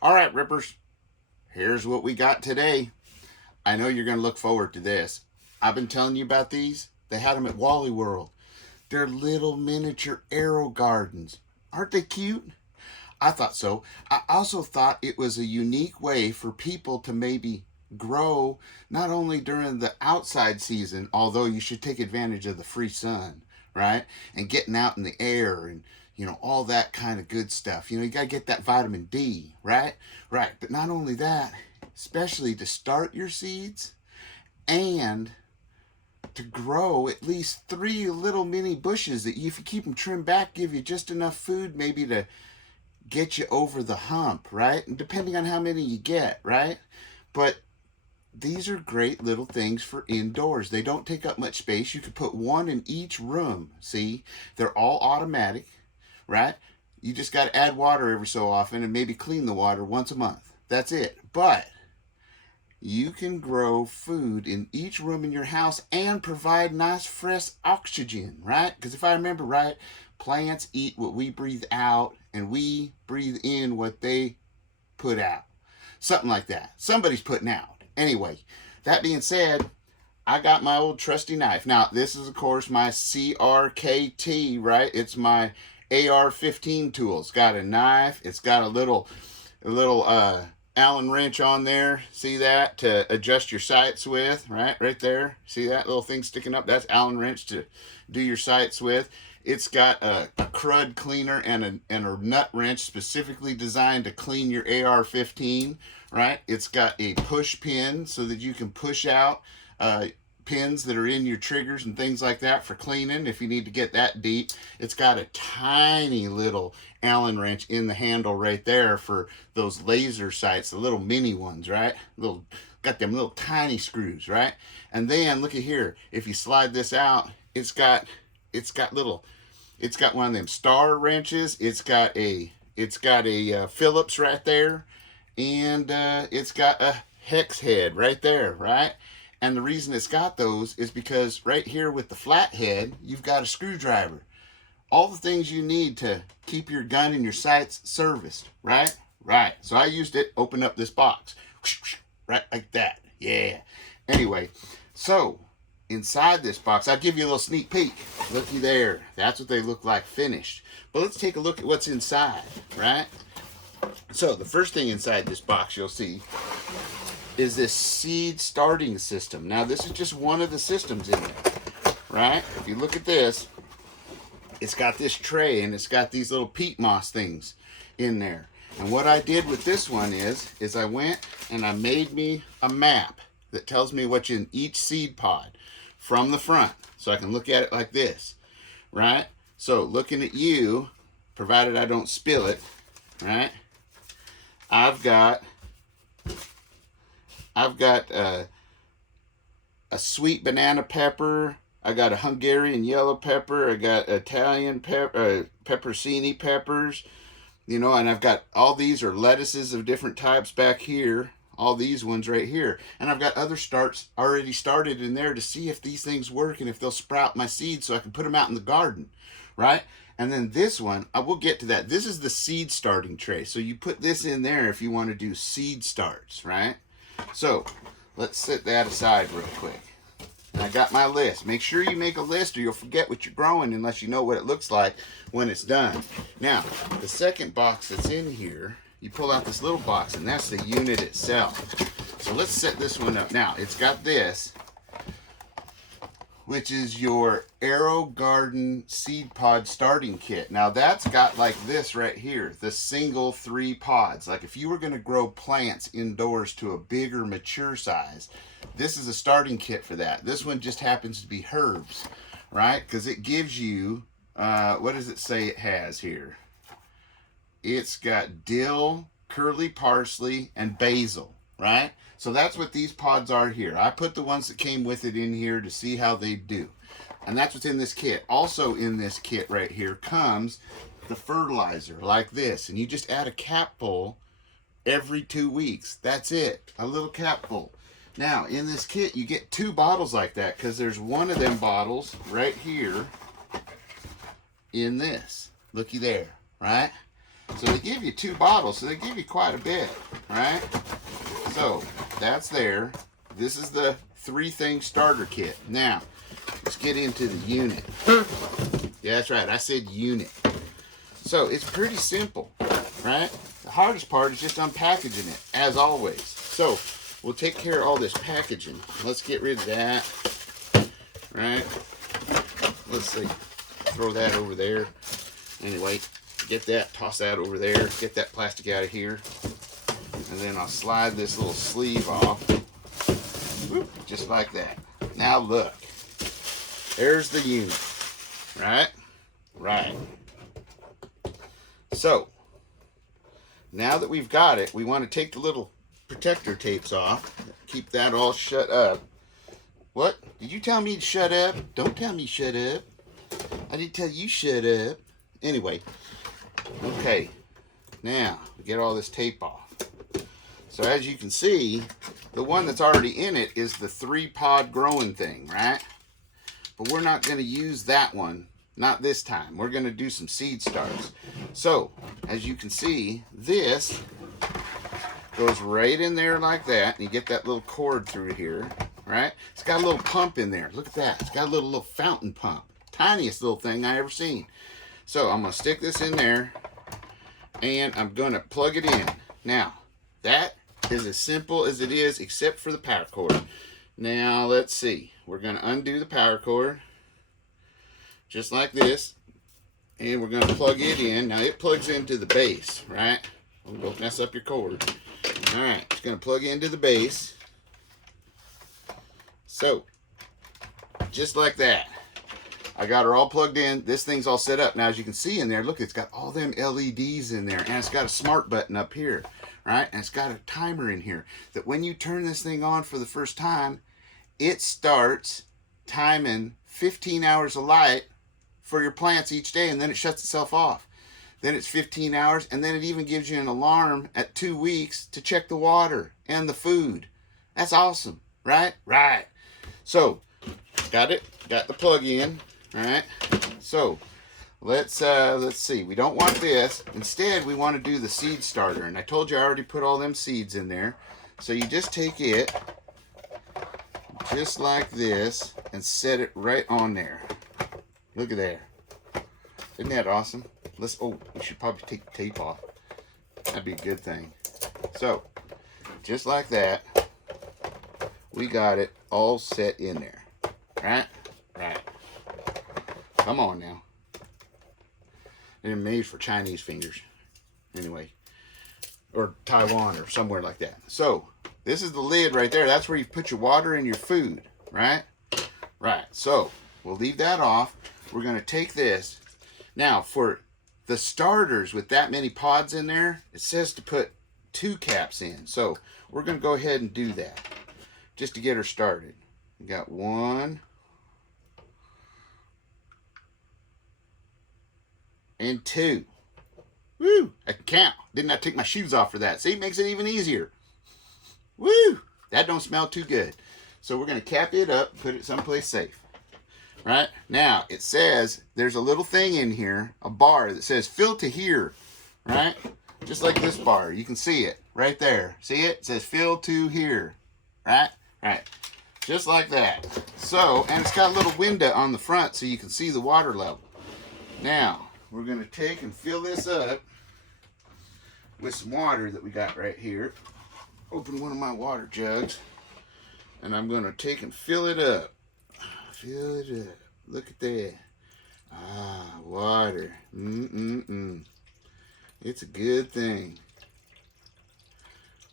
All right, Rippers, here's what we got today. I know you're going to look forward to this. I've been telling you about these. They had them at Wally World. They're little miniature arrow gardens. Aren't they cute? I thought so. I also thought it was a unique way for people to maybe grow not only during the outside season, although you should take advantage of the free sun, right? And getting out in the air and all that kind of good stuff. You got to get that vitamin D, right? Right. But not only that, especially to start your seeds and to grow at least 3 little mini bushes that if you keep them trimmed back, give you just enough food maybe to get you over the hump, right? And depending on how many you get, right? But these are great little things for indoors. They don't take up much space. You could put one in each room. See, they're all automatic, right? You just got to add water every so often and maybe clean the water once a month. That's it. But you can grow food in each room in your house and provide nice fresh oxygen, right? Because if I remember right, plants eat what we breathe out and we breathe in what they put out. Something like that. Somebody's putting out. Anyway, that being said, I got my old trusty knife. Now, this is, of course, my CRKT, right? It's my AR-15 tool. It's got a knife. It's got a little Allen wrench on there. See that? To adjust your sights with, right? Right there. See that little thing sticking up? That's Allen wrench to do your sights with. It's got a crud cleaner and a nut wrench specifically designed to clean your AR-15, right? It's got a push pin so that you can push out pins that are in your triggers and things like that for cleaning if you need to get that deep. It's got a tiny little Allen wrench in the handle right there for those laser sights, the little mini ones, right? Got them little tiny screws, right? And then look at here. If you slide this out, it's got one of them star wrenches. It's got a Phillips right there, and it's got a hex head right there, right? And the reason it's got those is because right here with the flat head, you've got a screwdriver. All the things you need to keep your gun and your sights serviced, right? Right. So I used it, open up this box, right like that. Yeah. Anyway, so inside this box, I'll give you a little sneak peek. Looky there. That's what they look like finished. But let's take a look at what's inside, right? So the first thing inside this box you'll see is this seed starting system. Now this is just one of the systems in there, right? If you look at this, it's got this tray and it's got these little peat moss things in there. And what I did with this one is I went and I made me a map that tells me what's in each seed pod from the front. So I can look at it like this, right? So looking at you, provided I don't spill it, right? I've got a sweet banana pepper. I got a Hungarian yellow pepper. I got Italian pepperoncini peppers. And I've got all these are lettuces of different types back here. All these ones right here. And I've got other starts already started in there to see if these things work and if they'll sprout my seeds so I can put them out in the garden, right? And then this one, I will get to that. This is the seed starting tray. So you put this in there if you want to do seed starts, right? So let's set that aside real quick. And I got my list. Make sure you make a list or you'll forget what you're growing unless you know what it looks like when it's done. Now, the second box that's in here, you pull out this little box and that's the unit itself. So let's set this one up. Now, it's got this, which is your Arrow Garden Seed Pod Starting Kit. Now that's got like this right here, the single 3 pods. Like if you were gonna grow plants indoors to a bigger mature size, this is a starting kit for that. This one just happens to be herbs, right? Because it gives you, what does it say it has here? It's got dill, curly parsley, and basil, right? So that's what these pods are here. I put the ones that came with it in here to see how they do. And that's what's in this kit. Also in this kit right here comes the fertilizer like this. And you just add a capful every 2 weeks. That's it. A little capful. Now, in this kit, you get 2 bottles like that because there's one of them bottles right here in this. Looky there, right? So they give you 2 bottles, so they give you quite a bit, right? So that's there. This is the 3-thing starter kit. Now, let's get into the unit. Yeah, that's right, I said unit. So it's pretty simple, right? The hardest part is just unpackaging it, as always. So we'll take care of all this packaging. Let's get rid of that, right? Let's see, throw that over there. Anyway, get that, toss that over there, get that plastic out of here. And then I'll slide this little sleeve off, whoop, just like that. Now look, there's the unit, right? Right. So, now that we've got it, we want to take the little protector tapes off, keep that all shut up. What? Did you tell me to shut up? Don't tell me shut up. I didn't tell you shut up. Anyway, okay, now we get all this tape off. So as you can see, the one that's already in it is the 3-pod growing thing, right? But we're not going to use that one, not this time. We're going to do some seed starts. So as you can see, this goes right in there like that, and you get that little cord through here, right? It's got a little pump in there. Look at that. It's got a little fountain pump. Tiniest little thing I ever seen. So I'm going to stick this in there, and I'm going to plug it in. Now, that is as simple as it is, except for the power cord. Now, let's see. We're going to undo the power cord, just like this, and we're going to plug it in. Now, it plugs into the base, right? Don't mess up your cord. All right, it's going to plug into the base. So, just like that. I got her all plugged in. This thing's all set up. Now, as you can see in there, look, it's got all them LEDs in there, and it's got a smart button up here, right? And it's got a timer in here that when you turn this thing on for the first time, it starts timing 15 hours of light for your plants each day, and then it shuts itself off. Then it's 15 hours, and then it even gives you an alarm at 2 weeks to check the water and the food. That's awesome, right? Right. So, got it. Got the plug in. All right. So, let's see. We don't want this. Instead, we want to do the seed starter. And I told you I already put all them seeds in there. So you just take it, just like this, and set it right on there. Look at there. Isn't that awesome? Oh, we should probably take the tape off. That'd be a good thing. So, just like that, we got it all set in there. Right? Right. Come on now. They're made for Chinese fingers. Anyway. Or Taiwan or somewhere like that. So, this is the lid right there. That's where you put your water and your food. Right? Right. So, we'll leave that off. We're going to take this. Now, for the starters with that many pods in there, it says to put 2 caps in. So, we're going to go ahead and do that. Just to get her started. We got 1. And 2. Woo! I can count. Didn't I take my shoes off for that? See, it makes it even easier. Woo! That don't smell too good. So we're going to cap it up, put it someplace safe. Right? Now, it says there's a little thing in here, a bar that says fill to here. Right? Just like this bar. You can see it right there. See it? It says fill to here. Right? Right. Just like that. So, and it's got a little window on the front so you can see the water level. Now, we're going to take and fill this up with some water that we got right here. Open one of my water jugs. And I'm going to take and fill it up. Fill it up. Look at that. Ah, water. It's a good thing.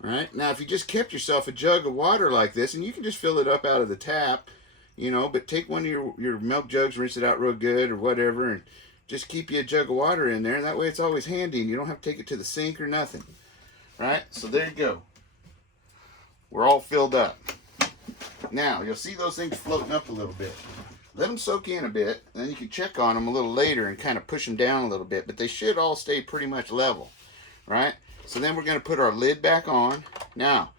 Right? Now, if you just kept yourself a jug of water like this, and you can just fill it up out of the tap, you know, but take one of your milk jugs, rinse it out real good or whatever, and just keep you a jug of water in there. That way it's always handy, and you don't have to take it to the sink or nothing. Right? So there you go. We're all filled up. Now, you'll see those things floating up a little bit. Let them soak in a bit, and then you can check on them a little later and kind of push them down a little bit, but they should all stay pretty much level. Right? So then we're going to put our lid back on. Now,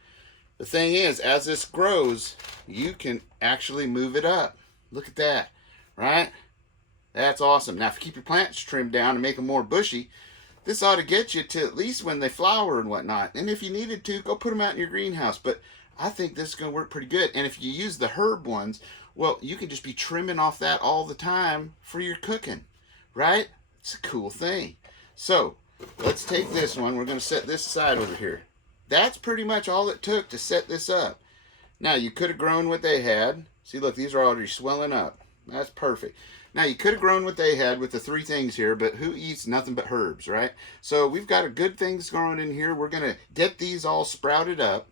the thing is, as this grows, you can actually move it up. Look at that, right? That's awesome. Now, if you keep your plants trimmed down and make them more bushy, this ought to get you to at least when they flower and whatnot. And if you needed to, go put them out in your greenhouse. But I think this is going to work pretty good. And if you use the herb ones, well, you can just be trimming off that all the time for your cooking, right? It's a cool thing. So let's take this one. We're going to set this aside over here. That's pretty much all it took to set this up. Now, you could have grown what they had. See, look, these are already swelling up. That's perfect. Now, you could have grown what they had with the three things here, but who eats nothing but herbs, right? So we've got a good things growing in here. We're going to get these all sprouted up,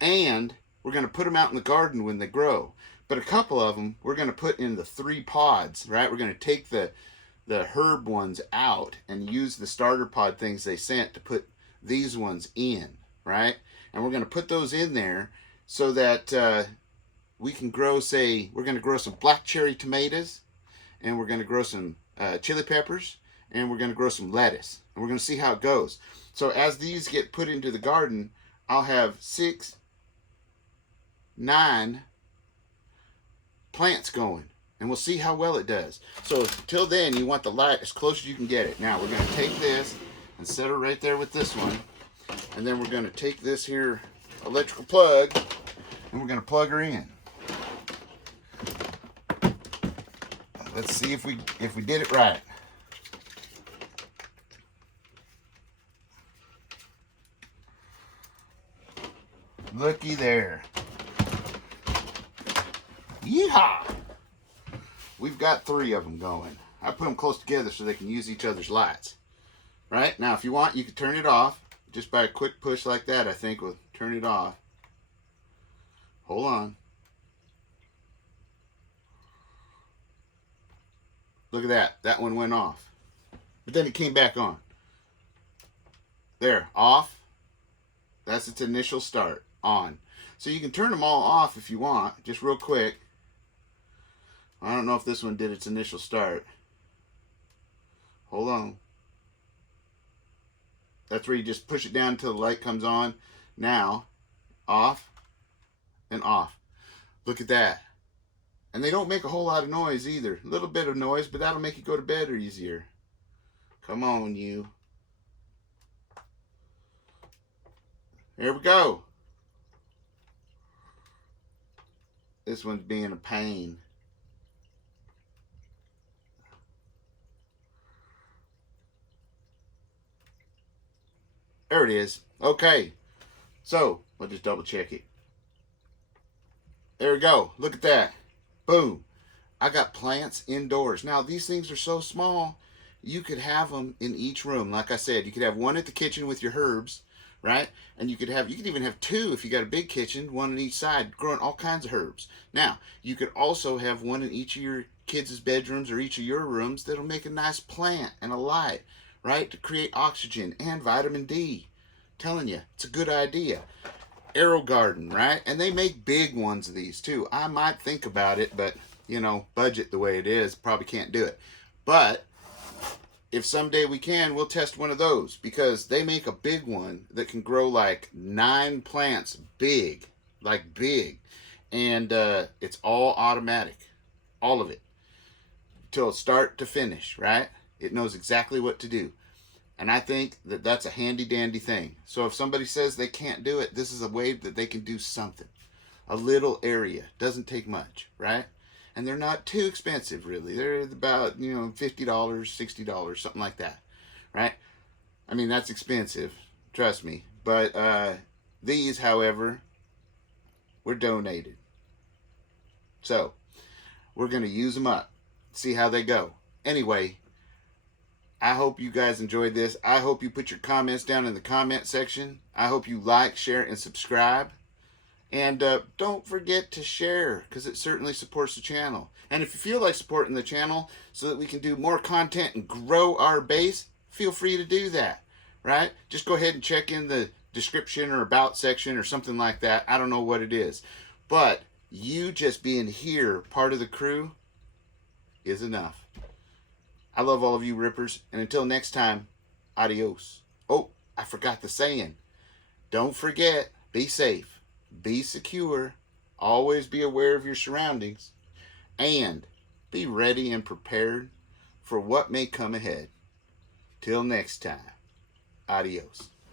and we're going to put them out in the garden when they grow. But a couple of them, we're going to put in the 3 pods, right? We're going to take the herb ones out and use the starter pod things they sent to put these ones in, right? And we're going to put those in there so that we can grow, say, we're going to grow some black cherry tomatoes, and we're going to grow some chili peppers, and we're going to grow some lettuce. And we're going to see how it goes. So as these get put into the garden, I'll have 6, 9 plants going. And we'll see how well it does. So till then, you want the light as close as you can get it. Now, we're going to take this and set it right there with this one. And then we're going to take this here electrical plug, and we're going to plug her in. Let's see if we did it right. Looky there. Yeehaw! We've got 3 of them going. I put them close together so they can use each other's lights. Right? Now, if you want, you can turn it off. Just by a quick push like that, I think will turn it off. Hold on. Look at that. That one went off. But then it came back on. There. Off. That's its initial start. On. So you can turn them all off if you want. Just real quick. I don't know if this one did its initial start. Hold on. That's where you just push it down until the light comes on. Now, off and off. Look at that. And they don't make a whole lot of noise either. A little bit of noise, but that'll make you go to bed easier. Come on, you. There we go. This one's being a pain. There it is. Okay. So, we'll just double check it. There we go. Look at that. Boom. I got plants indoors. Now, these things are so small, you could have them in each room. Like I said, you could have one at the kitchen with your herbs, right? And you could even have 2 if you got a big kitchen, one on each side, growing all kinds of herbs. Now, you could also have one in each of your kids' bedrooms or each of your rooms that'll make a nice plant and a light, right? To create oxygen and vitamin D. Telling you, it's a good idea. Arrow garden, right? And they make big ones of these too. I might think about it, but you know, budget the way it is, probably can't do it. But if someday we can, we'll test one of those, because they make a big one that can grow like 9 plants big, like big. And it's all automatic, all of it, till start to finish, right? It knows exactly what to do. And I think that that's a handy dandy thing. So if somebody says they can't do it, this is a way that they can do something. A little area. Doesn't take much, right? And they're not too expensive, really. They're about, $50, $60, something like that, right? I mean, that's expensive, trust me. But these, however, were donated. So we're going to use them up, see how they go. Anyway, I hope you guys enjoyed this. I hope you put your comments down in the comment section. I hope you like, share, and subscribe. And don't forget to share, because it certainly supports the channel. And if you feel like supporting the channel so that we can do more content and grow our base, feel free to do that, right? Just go ahead and check in the description or about section or something like that. I don't know what it is. But you just being here, part of the crew, is enough. I love all of you rippers, and until next time, adios. Oh, I forgot the saying. Don't forget, be safe, be secure, always be aware of your surroundings, and be ready and prepared for what may come ahead. Till next time. Adios.